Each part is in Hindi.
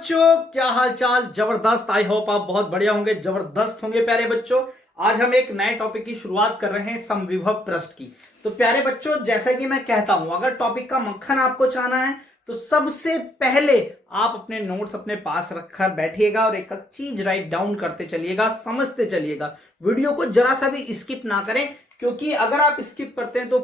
बच्चों, क्या हाल चाल। जबरदस्त। आई होप आप बहुत बढ़िया होंगे, जबरदस्त होंगे प्यारे बच्चों। आज हम एक नए टॉपिक की शुरुआत कर रहे हैं, समविभव पृष्ठ की। तो प्यारे बच्चों, जैसा कि मैं कहता हूं, अगर टॉपिक का मक्खन आपको चाहना है तो सबसे पहले आप अपने नोट्स अपने पास रखकर बैठिएगा और एक एक चीज राइट डाउन करते चलिएगा, समझते चलिएगा। वीडियो को जरा सा भी स्किप ना करें, क्योंकि अगर आप स्किप करते हैं तो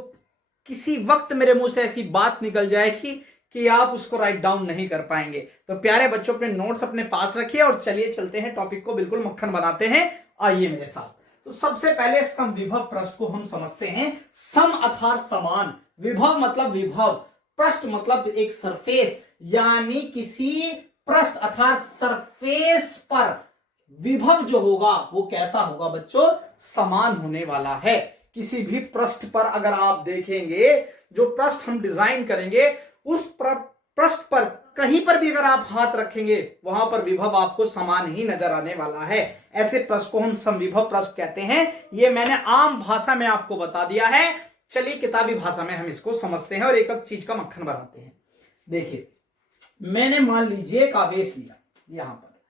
किसी वक्त मेरे मुंह से ऐसी बात निकल जाएगी कि आप उसको राइट डाउन नहीं कर पाएंगे। तो प्यारे बच्चों, अपने नोट्स अपने पास रखिए और चलिए चलते हैं, टॉपिक को बिल्कुल मक्खन बनाते हैं। आइए मेरे साथ। तो सबसे पहले समविभव पृष्ठ को हम समझते हैं। सम अर्थात समान, विभव मतलब विभव, पृष्ठ मतलब एक सरफेस, यानी किसी पृष्ठ अर्थात सरफेस पर विभव जो होगा वो कैसा होगा बच्चों, समान होने वाला है। किसी भी पृष्ठ पर अगर आप देखेंगे, जो पृष्ठ हम डिजाइन करेंगे उस पृष्ठ पर कहीं पर भी अगर आप हाथ रखेंगे वहां पर विभव आपको समान ही नजर आने वाला है। ऐसे पृष्ठ को हम समविभव पृष्ठ कहते हैं। ये मैंने आम भाषा में आपको बता दिया है। चलिए किताबी भाषा में हम इसको समझते हैं और एक एक चीज का मक्खन बनाते हैं। देखिए, मैंने मान लीजिए एक आवेश लिया, यहां पर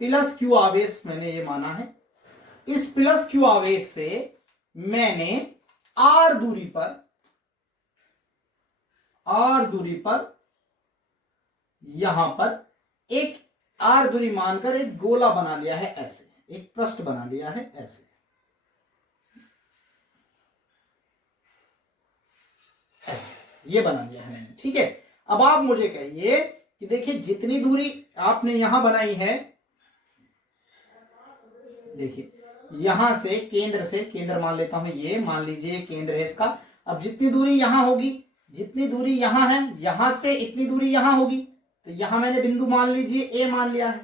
प्लस क्यू आवेश मैंने ये माना है। इस प्लस क्यू आवेश से मैंने आर दूरी पर यहां पर एक आर दूरी मानकर एक गोला बना लिया है, ऐसे एक पृष्ठ बना लिया है, ऐसे ये बना लिया है मैंने। ठीक है, अब आप मुझे कहिए कि देखिए जितनी दूरी आपने यहां बनाई है, देखिए यहां से केंद्र मान लेता हूं, ये मान लीजिए केंद्र है इसका। अब जितनी दूरी यहां होगी, जितनी दूरी यहां है, यहां से इतनी दूरी यहां होगी, तो यहां मैंने बिंदु मान लीजिए ए मान लिया है।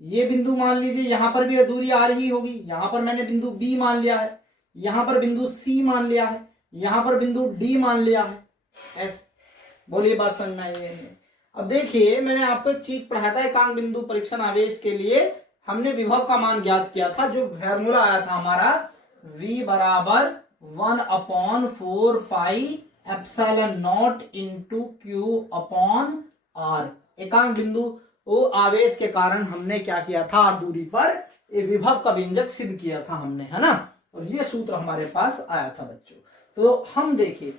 ये बिंदु मान लीजिए यहां पर भी दूरी आ रही होगी, यहां पर मैंने बिंदु बी मान लिया है, यहां पर बिंदु सी मान लिया है, यहां पर बिंदु डी मान लिया है। ऐसे बोलिए, बात समझ में आई? अब देखिए, मैंने आपको एक चीज पढ़ाया था एकांक बिंदु परीक्षण आवेश के लिए। हमने विभव का मान ज्ञात किया था, जो फॉर्मूला आया था हमारा v बराबर 1/4 pi epsilon naught into q upon r. एकांक बिंदु वो आवेश के कारण हमने क्या किया था, आर दूरी पर ये विभव का व्यंजक सिद्ध किया था हमने, है ना। और ये सूत्र हमारे पास आया था बच्चों। तो हम देखिए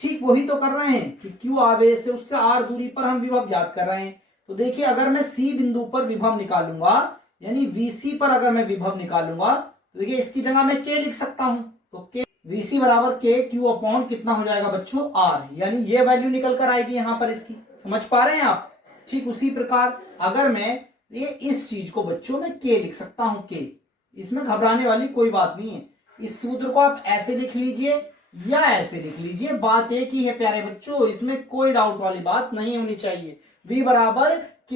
ठीक वही तो कर रहे हैं कि क्यू आवेश है, उससे आर दूरी पर हम विभव ज्ञात कर रहे हैं। तो देखिए, अगर मैं सी बिंदु पर विभव निकालूंगा, यानी VC पर अगर मैं विभव निकालूंगा, तो देखिए इसकी जगह मैं K लिख सकता हूं। तो K VC बराबर K Q अपॉन कितना हो जाएगा बच्चों, R, यानी ये वैल्यू निकल कर आएगी यहां पर इसकी। समझ पा रहे हैं आप? ठीक उसी प्रकार अगर मैं ये इस चीज को बच्चों में K लिख सकता हूं, K, इसमें घबराने वाली कोई बात नहीं है। इस सूत्र को आप ऐसे लिख लीजिए या ऐसे लिख लीजिए, बात एक ही है प्यारे बच्चों, इसमें कोई डाउट वाली बात नहीं होनी चाहिए। V बराबर K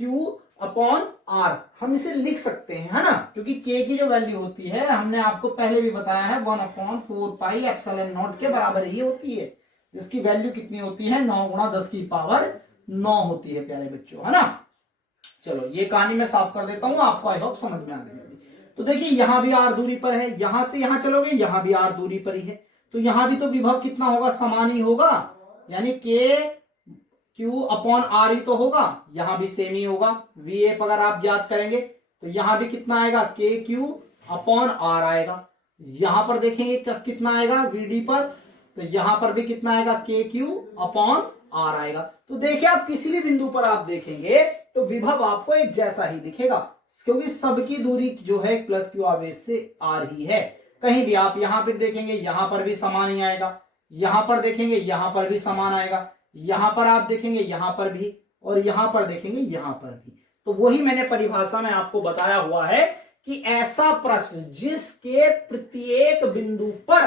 Q अपॉन आर हम इसे लिख सकते हैं, है ना, क्योंकि K की जो वैल्यू होती है हमने आपको पहले भी बताया है 1/4 पाई एप्सिलॉन नॉट के बराबर ही होती है, जिसकी वैल्यू कितनी होती है, 9 × 10⁻9 होती है प्यारे बच्चों, है ना। चलो ये कहानी मैं साफ कर देता हूं, आपको आई होप समझ में आ गई होगी। तो देखिए यहां भी आर दूरी पर है, यहां से यहां चलोगे यहां भी आर दूरी पर ही है, तो यहां भी तो विभव कितना होगा, समान ही होगा, यानी K Q अपॉन आर ही तो होगा। यहां भी सेम ही होगा। VA पर अगर आप ज्ञात करेंगे तो यहां भी कितना आएगा, K Q अपॉन आर आएगा। यहां पर देखेंगे कितना आएगा VD पर, तो यहां पर भी कितना आएगा, K Q अपॉन आर आएगा। तो देखिए आप किसी भी बिंदु पर आप देखेंगे तो विभव आपको एक जैसा ही दिखेगा, क्योंकि सबकी दूरी जो है प्लस क्यू आवेश से आर ही है। कहीं भी आप यहां पर देखेंगे यहां पर भी समान ही आएगा, यहां पर देखेंगे यहां पर भी समान आएगा, यहां पर आप देखेंगे यहां पर भी, और यहां पर देखेंगे यहां पर भी। तो वही मैंने परिभाषा में आपको बताया हुआ है कि ऐसा प्रश्न जिसके प्रत्येक बिंदु पर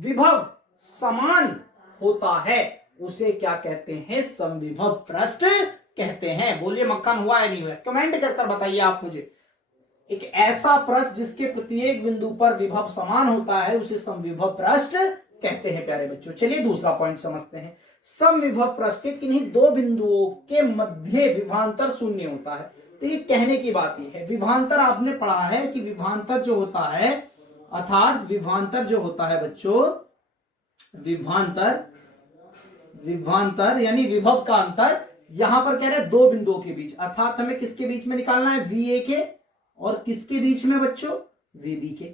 विभव समान होता है उसे क्या कहते हैं, समविभव पृष्ठ कहते हैं। बोलिए मक्खन हुआ है नहीं हुआ, कमेंट कर बताइए आप मुझे। एक ऐसा पृष्ठ जिसके प्रत्येक बिंदु पर विभव समान होता है उसे समविभव पृष्ठ कहते हैं प्यारे बच्चों। चलिए दूसरा पॉइंट समझते हैं। समविभव पृष्ठ के किन्हीं दो बिंदुओं के मध्य विभवांतर शून्य होता है। तो ये कहने की बात ये है, विभवांतर आपने पढ़ा है कि विभवांतर जो होता है, अर्थात विभवांतर जो होता है बच्चों, विभवांतर यानी विभव का अंतर यहां पर कह रहे हैं दो बिंदुओं के बीच, अर्थात हमें किसके बीच में निकालना है, वी ए के और किसके बीच में बच्चों, वी बी के,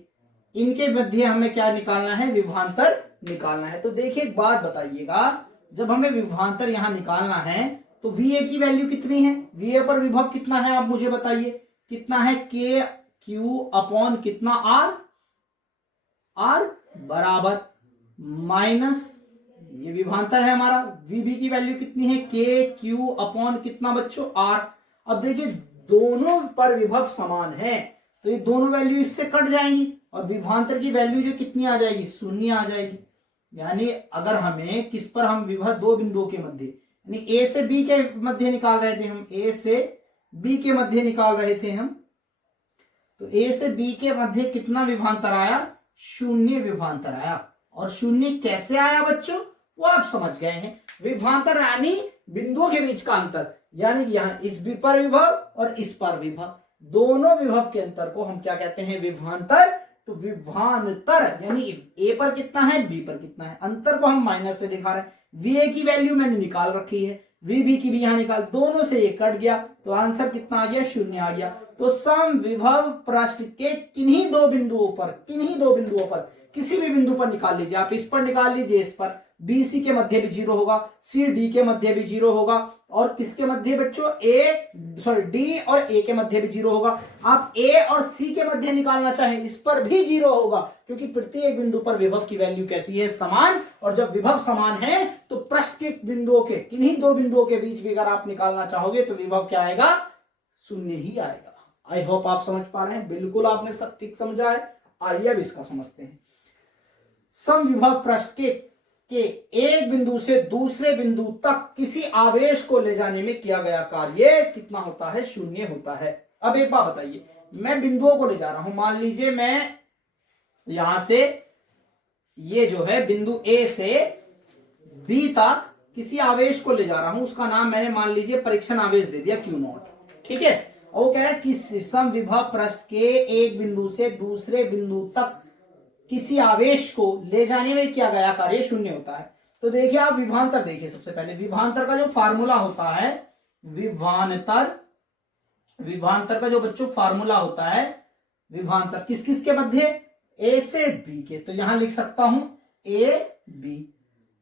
इनके मध्य हमें क्या निकालना है, विभवांतर निकालना है। तो देखिए एक बात बताइएगा, जब हमें विभवांतर यहां निकालना है तो वी ए की वैल्यू कितनी है, वी ए पर विभव कितना है आप मुझे बताइए, कितना है, के क्यू अपॉन कितना आर, आर बराबर माइनस, ये विभवांतर है हमारा, वीबी की वैल्यू कितनी है, के क्यू अपॉन कितना बच्चों, आर। अब देखिए दोनों पर विभव समान है तो ये दोनों वैल्यू इससे कट जाएंगी और विभवांतर की वैल्यू जो कितनी आ जाएगी, शून्य आ जाएगी। यानी अगर हमें किस पर, हम विभव दो बिंदुओं के मध्य, यानी ए से बी के मध्य निकाल रहे थे हम, ए से बी के मध्य निकाल रहे थे हम, तो ए से बी के मध्य कितना विभवांतर आया, शून्य विभवांतर आया। और शून्य कैसे आया बच्चों, वो आप समझ गए हैं, विभवांतर यानी बिंदुओं के बीच का अंतर, यानी यहां इस बी पर विभव और इस पर विभव, दोनों विभव के अंतर को हम क्या कहते हैं, विभवांतर। तो विभवांतर यानी ए पर कितना है, बी पर कितना है, अंतर को हम माइनस से दिखा रहे हैं। वी ए की वैल्यू मैंने निकाल रखी है, वी बी की भी यहां निकाल, दोनों से ये कट गया तो आंसर कितना आ गया, शून्य आ गया। तो सम विभव पृष्ठ के किन्हीं दो बिंदुओं पर किसी भी बिंदु पर निकाल लीजिए, आप इस पर निकाल लीजिए, इस पर बी सी के मध्य भी जीरो होगा, सी डी के मध्य भी जीरो होगा, और किसके मध्य बच्चों, डी और ए के मध्य भी जीरो होगा। आप ए और सी के मध्य निकालना चाहें, इस पर भी जीरो होगा, क्योंकि प्रत्येक बिंदु पर विभव की वैल्यू कैसी है, समान। और जब विभव समान है तो पृष्ठ के बिंदुओं के, किन्हीं दो बिंदुओं के बीच भी अगर आप निकालना चाहोगे तो विभव क्या आएगा, शून्य ही आएगा। आई होप आप समझ पा रहे हैं, बिल्कुल आपने सब ठीक समझा है। आइए अब इसका समझते हैं। समविभव पृष्ठ के एक बिंदु से दूसरे बिंदु तक किसी आवेश को ले जाने में किया गया कार्य कितना होता है, शून्य होता है। अब एक बात बताइए, मैं बिंदुओं को ले जा रहा हूं, मान लीजिए मैं यहां से, ये जो है बिंदु ए से बी तक किसी आवेश को ले जा रहा हूं, उसका नाम मैंने मान लीजिए परीक्षण आवेश दे दिया Q0, ठीक है। और वो कह रहा है कि समविभव पृष्ठ के एक बिंदु से दूसरे बिंदु तक किसी आवेश को ले जाने में किया गया कार्य शून्य होता है। तो देखिए आप विभवांतर देखिए, सबसे पहले विभवांतर का जो फार्मूला होता है, विभवांतर का जो बच्चों फार्मूला होता है, विभवांतर किस किस के मध्य, ए से बी के, तो यहां लिख सकता हूं ए बी।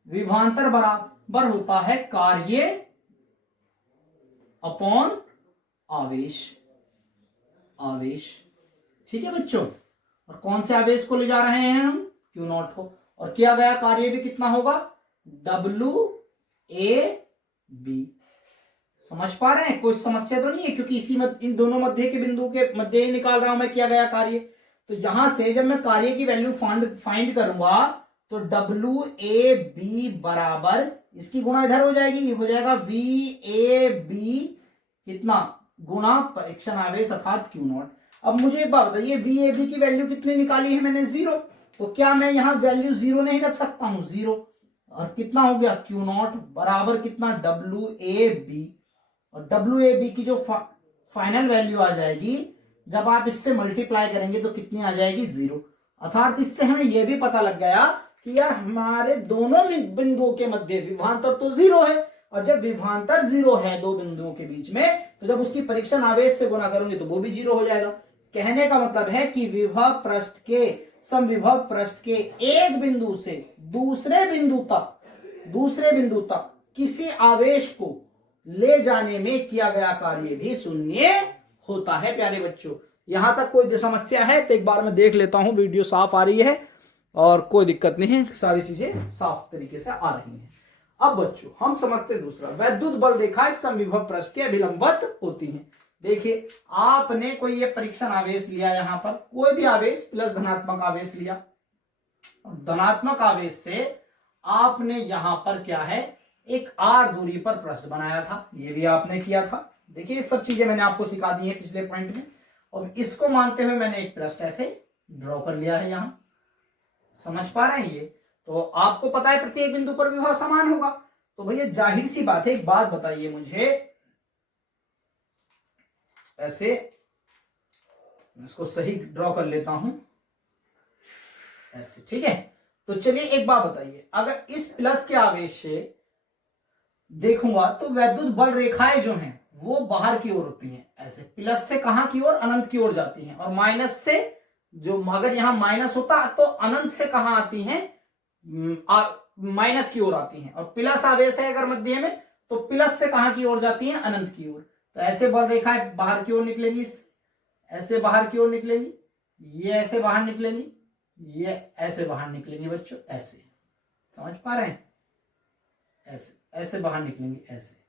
विभवांतर बराबर होता है कार्य अपॉन आवेश, ठीक है बच्चों। और कौन से आवेश को ले जा रहे हैं हम, Q0 को, और किया गया कार्य भी कितना होगा, WAB। समझ पा रहे हैं, कोई समस्या तो नहीं है, क्योंकि इन दोनों मध्य के बिंदु के मध्य ही निकाल रहा हूं मैं किया गया कार्य। तो यहां से जब मैं कार्य की वैल्यू फाइंड करूंगा तो WAB बराबर, इसकी गुणा इधर हो जाएगी, हो जाएगा VAB कितना, गुणा परीक्षण आवेश अर्थात Q0। अब मुझे एक बात बताइए, VAB की वैल्यू कितनी निकाली है मैंने, 0, तो क्या मैं यहां वैल्यू 0 नहीं रख सकता हूं, 0, और कितना हो गया Q0 बराबर कितना, WAB। और WAB की जो फाइनल वैल्यू आ जाएगी, जब आप इससे मल्टीप्लाई करेंगे तो कितनी आ जाएगी, 0। अर्थात इससे हमें यह भी पता लग गया कि यार हमारे दोनों बिंदुओं के मध्य विभवांतर तो 0 है, और जब विभवांतर 0 है दो बिंदुओं के बीच में, तो जब उसकी परीक्षण आवेश से गुणा करूंगे तो वो भी 0 हो जाएगा। कहने का मतलब है कि विभव पृष्ठ के, समविभव पृष्ठ के एक बिंदु से दूसरे बिंदु तक किसी आवेश को ले जाने में किया गया कार्य भी शून्य होता है। प्यारे बच्चों, यहां तक कोई समस्या है तो एक बार मैं देख लेता हूं, वीडियो साफ आ रही है और कोई दिक्कत नहीं है, सारी चीजें साफ तरीके से आ रही हैं। अब बच्चों हम समझते दूसरा, वैद्युत बल रेखाएं समविभव पृष्ठ के अभिलंबवत होती हैं। देखिए आपने कोई ये परीक्षण आवेश लिया, यहां पर कोई भी आवेश प्लस धनात्मक आवेश लिया, धनात्मक आवेश से आपने यहां पर क्या है, एक r दूरी पर पृष्ठ बनाया था, ये भी आपने किया था। देखिए सब चीजें मैंने आपको सिखा दी है पिछले पॉइंट में, और इसको मानते हुए मैंने एक पृष्ठ ऐसे ड्रॉ कर लिया है यहां। समझ पा रहे हैं ये, तो आपको पता है प्रत्येक बिंदु पर विभव समान होगा, तो भैया जाहिर सी बात है, एक बात बताइए मुझे, ऐसे इसको सही ड्रॉ कर लेता हूं ऐसे, ठीक है। तो चलिए एक बात बताइए, अगर इस प्लस के आवेश से देखूंगा तो वैद्युत बल रेखाएं जो हैं वो बाहर की ओर होती हैं, ऐसे प्लस से कहां की ओर, अनंत की ओर जाती हैं, और माइनस से जो, अगर यहां माइनस होता तो अनंत से कहां आती हैं, माइनस की ओर आती हैं, और प्लस आवेश है अगर मध्य में तो प्लस से कहां की ओर जाती हैं, अनंत की ओर। तो ऐसे बल रेखाएं बाहर की ओर निकलेंगी, ऐसे बाहर की ओर निकलेंगी, ये ऐसे बाहर निकलेंगी, ये ऐसे बाहर निकलेंगी बच्चों, ऐसे, समझ पा रहे हैं, ऐसे ऐसे बाहर निकलेंगे, ऐसे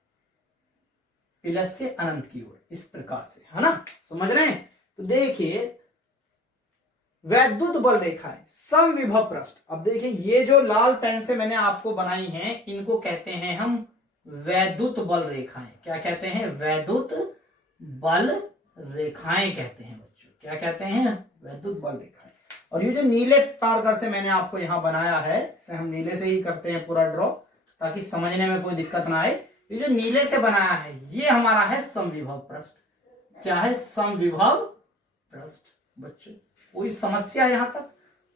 प्लस से अनंत की ओर, इस प्रकार से, है ना, समझ रहे हैं। तो देखिए वैद्युत बल रेखाएं समविभव पृष्ठ, अब देखिए ये जो लाल पेन से मैंने आपको बनाई हैं इनको कहते हैं हम वैद्युत बल रेखाएं। क्या कहते हैं, वैद्युत बल रेखाएं कहते हैं बच्चों, क्या कहते हैं, वैद्युत बल रेखाएं। और ये जो नीले मार्कर से मैंने आपको यहां बनाया है, इसे हम नीले से ही करते हैं पूरा ड्रॉ ताकि समझने में कोई दिक्कत ना आए। ये जो नीले से बनाया है ये हमारा है समविभव पृष्ठ। क्या है, समविभव पृष्ठ बच्चों, कोई समस्या, यहां तक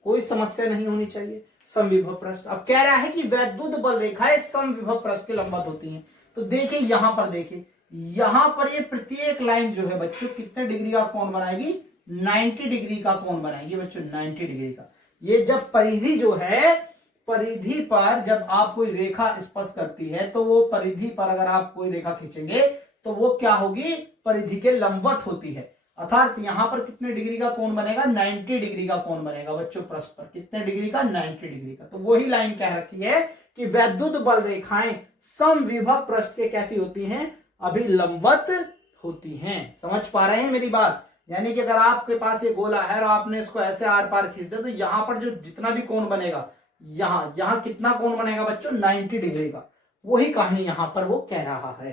कोई समस्या नहीं होनी चाहिए, समविभव पृष्ठ। अब कह रहा है कि वैद्युत बल रेखाएं समविभव पृष्ठ के लंबवत होती हैं। तो देखिए यहां पर, देखिए यहां पर ये प्रत्येक लाइन जो है बच्चों कितने डिग्री का कोण बनाएगी, 90 डिग्री का कोण बनाएगी बच्चों, 90 डिग्री का। ये जब परिधि जो है, परिधि पर जब आप कोई रेखा स्पर्श करती है तो वो परिधि पर अगर आप कोई रेखा खींचेंगे तो वो क्या होगी, परिधि के लंबवत होती है। अर्थात यहां पर कितने डिग्री का कोण बनेगा, 90 डिग्री का कोण बनेगा बच्चों पृष्ठ पर, कितने डिग्री का, 90 डिग्री का। तो वही लाइन कह रखी है कि वैद्युत बल रेखाएं समविभव पृष्ठ के कैसी होती हैं, अभिलंबवत होती हैं। समझ पा रहे हैं मेरी बात। यानी कि अगर आपके पास ये गोला है और आपने इसको ऐसे आर पार खींच दिया तो यहां पर जो जितना भी कोण बनेगा, यहां कितना कोण बनेगा बच्चों, 90 डिग्री का। वही कहानी यहां पर वो कह रहा है।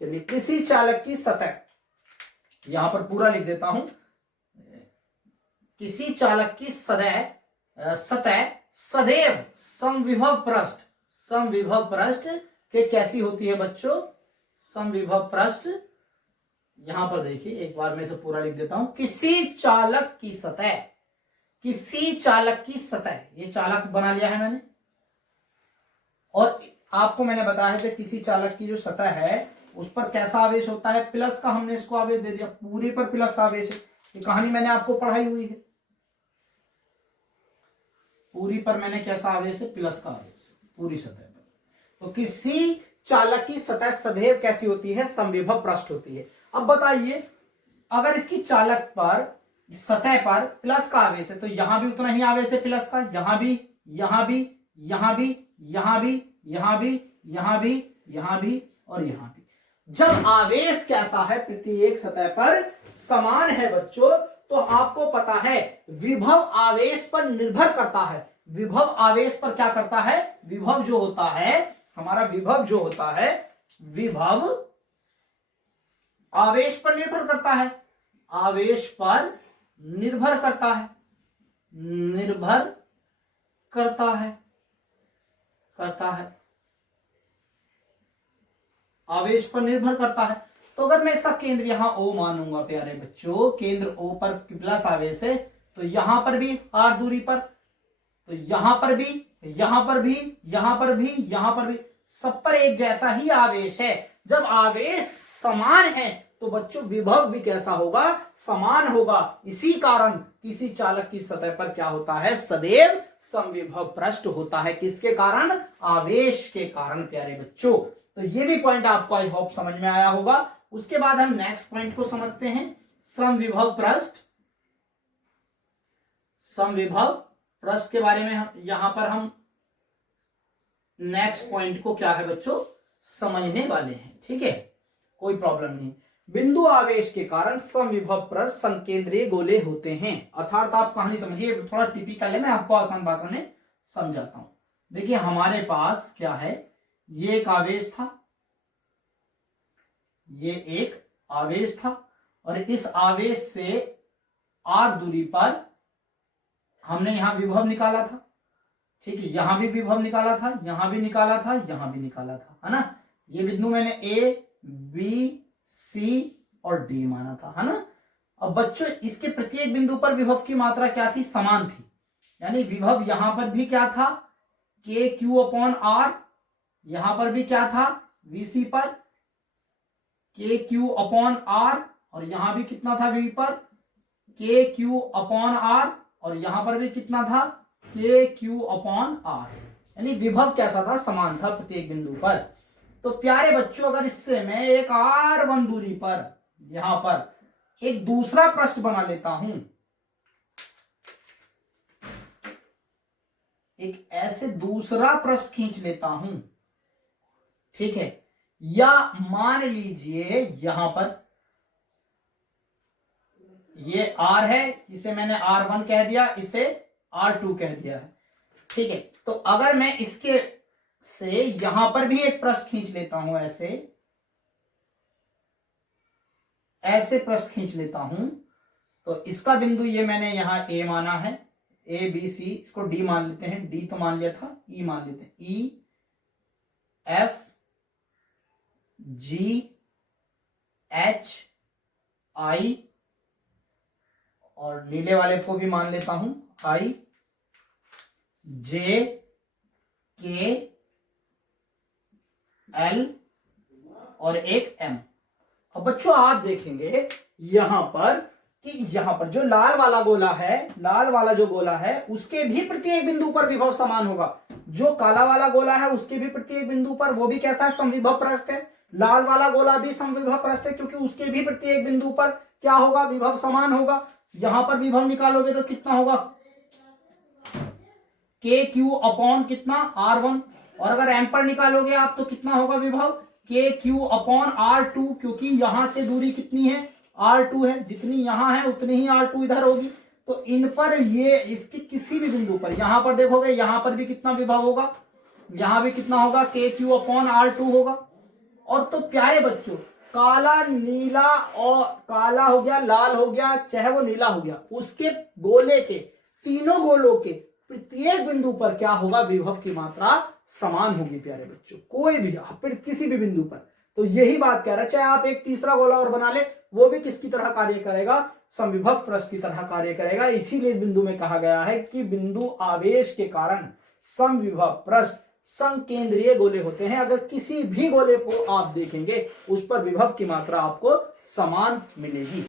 चलिए, किसी चालक की सतह, यहां पर पूरा लिख देता हूं, किसी चालक की सतह सदैव समविभव पृष्ठ, समविभव पृष्ठ के कैसी होती है बच्चों, समविभव पृष्ठ। यहां पर देखिए एक बार मैं इसे पूरा लिख देता हूं, किसी चालक की सतह, किसी चालक की सतह, ये चालक बना लिया है मैंने, और आपको मैंने बताया था किसी चालक की जो सतह है उस पर कैसा आवेश होता है, प्लस का हमने इसको आवेश दे दिया, पूरे पर प्लस आवेश है। ये कहानी मैंने आपको पढ़ाई हुई है, पूरी पर मैंने कैसा आवेश है, प्लस का आवेश पूरी सतह पर। तो किसी चालक की सतह सदैव कैसी होती है, समविभव पृष्ठ होती है। अब बताइए अगर इसकी चालक पर, सतह पर प्लस का आवेश है तो यहां भी उतना ही आवेश है प्लस का, यहां भी, यहां भी, यहां भी, यहां भी, यहां भी, यहां भी, यहां भी और यहां भी। जब आवेश कैसा है, प्रत्येक सतह पर समान है बच्चों, तो आपको पता है विभव आवेश पर निर्भर करता है। विभव आवेश पर क्या करता है, विभव जो होता है हमारा, विभव जो होता है, विभव आवेश पर निर्भर करता है, आवेश पर निर्भर करता है, निर्भर करता है, करता है, आवेश पर निर्भर करता है। तो अगर मैं इसका केंद्र यहां O मानूंगा प्यारे बच्चों, केंद्र O पर प्लस आवेश है, तो यहां पर भी R दूरी पर, तो यहां पर भी, यहां पर भी, यहां पर भी, यहां पर भी, सब पर एक जैसा ही आवेश है। जब आवेश समान है तो बच्चों विभव भी कैसा होगा, समान होगा। इसी कारण किसी चालक की सतह पर क्या होता है, सदैव समविभव पृष्ठ होता है। किसके कारण, आवेश के कारण प्यारे बच्चों। तो ये भी पॉइंट आपको आई होप समझ में आया होगा। उसके बाद हम नेक्स्ट पॉइंट को समझते हैं, समविभव पृष्ठ। समविभव पृष्ठ के बारे में यहां पर हम नेक्स्ट पॉइंट को क्या है बच्चों, समझने वाले हैं। ठीक है, कोई प्रॉब्लम नहीं। बिंदु आवेश के कारण समविभव पृष्ठ संकेंद्रीय गोले होते हैं। अर्थात आप कहानी समझिए, थोड़ा टिपिकल है, मैं आपको आसान भाषा में समझाता हूं। देखिए हमारे पास क्या है, ये एक आवेश था, ये एक आवेश था, और इस आवेश से r दूरी पर हमने यहां विभव निकाला था। ठीक है, यहां भी विभव निकाला था, यहां भी निकाला था, यहां भी निकाला था, है ना। ये बिंदु मैंने A, B, C और D माना था, है ना। अब बच्चों इसके प्रत्येक बिंदु पर विभव की मात्रा क्या थी, समान थी। यानी विभव यहां पर भी क्या था, KQ/R, यहां पर भी क्या था, VC पर, KQ/R, और यहां भी कितना था V पर, KQ/R, और यहां पर भी कितना था, KQ/R। यानी विभव कैसा था, समान था प्रत्येक बिंदु पर। तो प्यारे बच्चों, अगर इससे मैं एक R1 दूरी पर यहां पर एक दूसरा पृष्ठ बना लेता हूं, एक ऐसे दूसरा पृष्ठ खींच लेता हूं, ठीक है, या मान लीजिए यहां पर ये R है, इसे मैंने R1 कह दिया, इसे R2 कह दिया है, ठीक है। तो अगर मैं इसके से यहां पर भी एक पृष्ठ खींच लेता हूं, ऐसे पृष्ठ खींच लेता हूं, तो इसका बिंदु ये मैंने यहां A माना है, ABC, इसको D मान लेते हैं, D तो मान लिया था, E मान लेते हैं, E, F, G, H, I, और नीले वाले को भी मान लेता हूं, I, J, K, L, और एक M। अब बच्चों आप देखेंगे यहां पर कि यहां पर जो लाल वाला गोला है, लाल वाला जो गोला है, उसके भी प्रत्येक बिंदु पर विभव समान होगा। जो काला वाला गोला है उसके भी प्रत्येक बिंदु पर वो भी कैसा है, समविभव पृष्ठ है। लाल वाला गोला भी समविभव पृष्ठ है, क्योंकि उसके भी प्रत्येक बिंदु पर क्या होगा, विभव समान होगा। यहां पर विभव निकालोगे तो कितना होगा, KQ/ कितना, R1, और अगर M पर निकालोगे आप तो कितना होगा विभव, KQ/R2, क्योंकि यहां से दूरी कितनी है, R2 है, जितनी यहां है उतनी ही R2 इधर होगी। तो इन पर ये इसके किसी भी बिंदु पर, यहां पर देखोगे यहां पर भी कितना विभव होगा, यहां भी कितना होगा, KQ/R2 होगा। और तो प्यारे बच्चों, काला, नीला, और काला हो गया, लाल हो गया, चाहे वो नीला हो गया, उसके गोले के, तीनों गोलों के प्रत्येक बिंदु पर क्या होगा, विभव की मात्रा समान होगी प्यारे बच्चों, कोई भी किसी भी बिंदु पर। तो यही बात कह रहा है, चाहे आप एक तीसरा गोला और बना ले, वो भी किसकी तरह कार्य करेगा, समविभव पृष्ठ की तरह कार्य करेगा। इसीलिए इस बिंदु में कहा गया है कि बिंदु आवेश के कारण समविभव पृष्ठ संकेंद्रीय गोले होते हैं। अगर किसी भी गोले को आप देखेंगे उस पर विभव की मात्रा आपको समान मिलेगी।